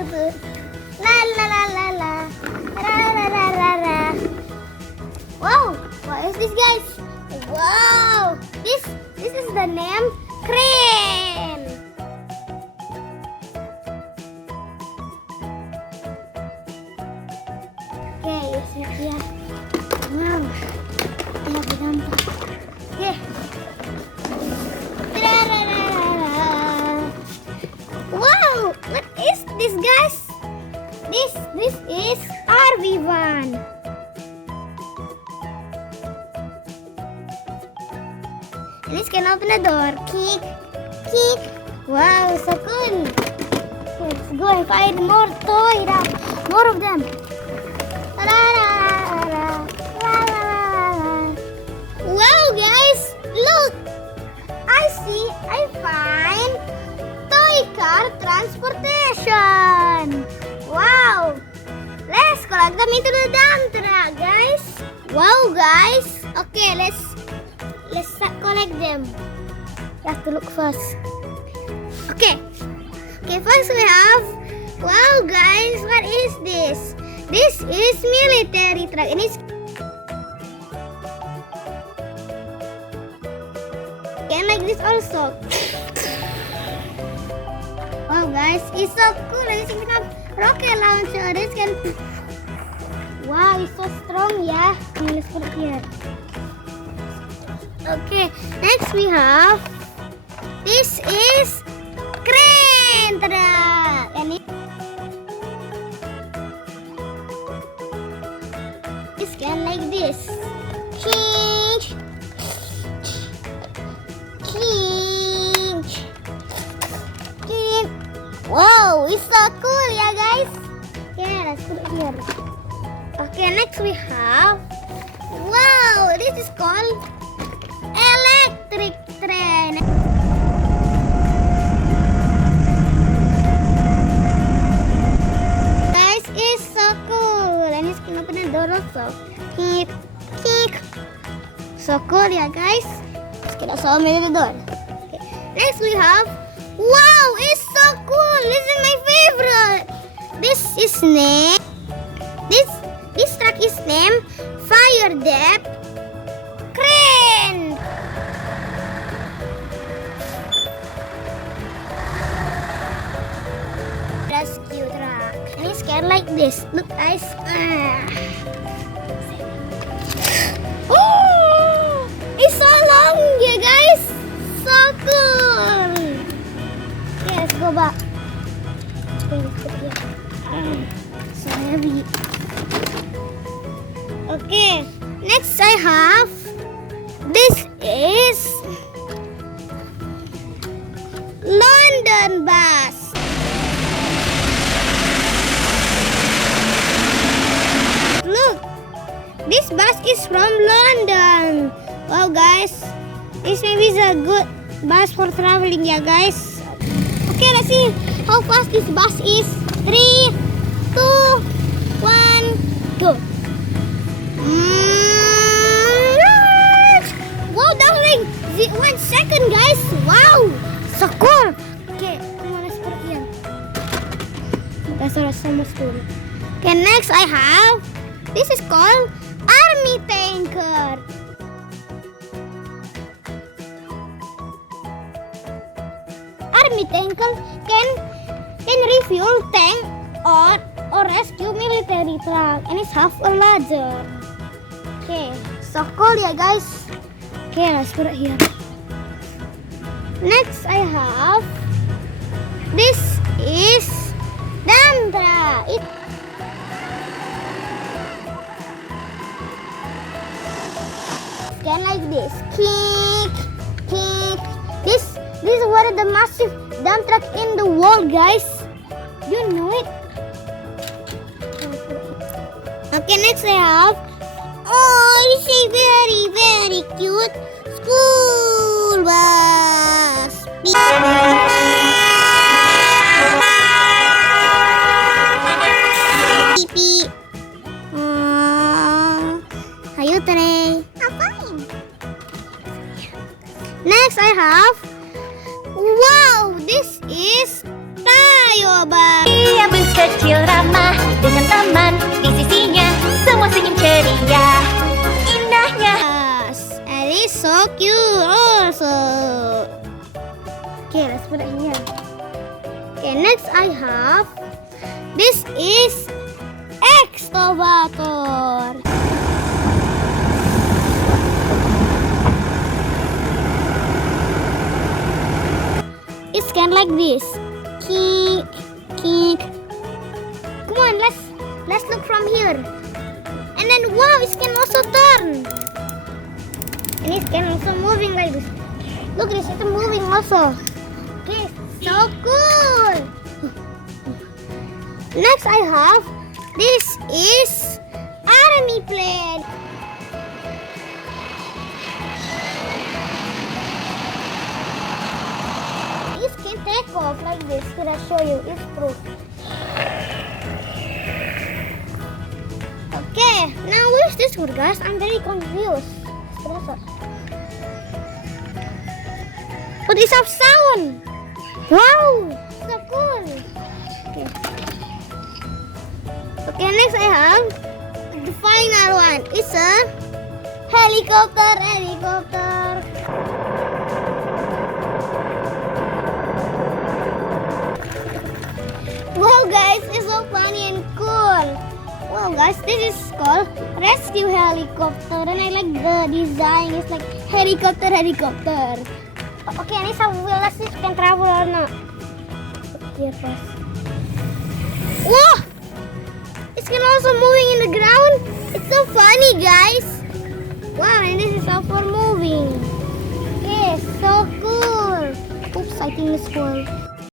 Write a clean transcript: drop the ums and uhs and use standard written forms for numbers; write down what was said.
La la la la la. La la la la la. Wow, what is this, guys? Wow, this is the name crane. Okay, let's look here. Wow, yeah, berdampak. Okay. Wow, what is this, guys? This is RV1. And this can open the door. Kick, kick. Wow, so cool. Okay, let's go and find more toys. More of them. Wow, guys, look. I find toy car transportation. Wow. Let's collect them into the dump truck, guys. Wow, guys. Okay, let's collect them. You have to look first. Okay, first we have, wow, guys, what is this? This is military truck, and it's can like this also. Wow, guys, it's so cool. And this can have rocket launcher. This can, wow, it's so strong, yeah. Let's put it here. Okay, next we have, this is crane truck, and it's can like this. Change, change, change. Wow, it's so cool, yeah, guys. Okay, let's put it here. Okay, next we have, wow, this is called electric train. Guys, it's so cool, and it's can open the door also. Kick, kick. So cool, yeah, guys. Let's get the door. Okay. Next we have, wow, it's so cool. This is my favorite. This is name. This truck is named Fire Depth Crane. Rescue truck. And it's kind of like this. Look, guys. Oh, it's so long, yeah, guys. So cool. Okay, let's go back. Okay, let's put here. So heavy. Okay, next I have, this is London bus. Look, this bus is from London. Wow, guys, this maybe is a good bus for traveling, yeah, guys. Okay, let's see how fast this bus is. 3, 2, 1, go. Wow, darling, 1 second, guys. Wow, so cool. Okay, come on, let's put it here. That's so much cool. Okay, next I have, this is called army tanker. Army tanker can refuel tank or rescue military truck, and it's half a larger. Okay, so cool, yeah, guys. Okay, let's put it here. Next I have, this is dump truck. Can like this. Kick, kick. This is one of the massive dump truck in the world, guys. You know it? Okay, next I have, oh, this is very, very cute school bus. Pipi. Ayo, Tere. Apain? Next I have, wow, this is tayo bus. so cute also. Okay, let's put it here. Okay, next I have, this is Excavator. It's kind of like this. Kink, kink. Come on, let's look from here. And then wow, it can also turn. And it can also moving like this. Look, this is moving also. Okay, so cool. Next I have, this is army plane. It can take off like this. Can I show you? It's proof. Okay, now where's this one, guys? I'm very confused. But it's a sound. Wow, so cool. Okay. Okay, next I have the final one. It's a helicopter. Wow, guys, it's so funny and cool. Wow, guys, this is called rescue helicopter, and I like the design. It's like helicopter. Okay, and it's a wheel. Let's see if it can travel or not. Here first. Whoa! It's can also moving in the ground. It's so funny, guys. Wow, and this is all for moving. Okay, so cool. Oops, I think it's full.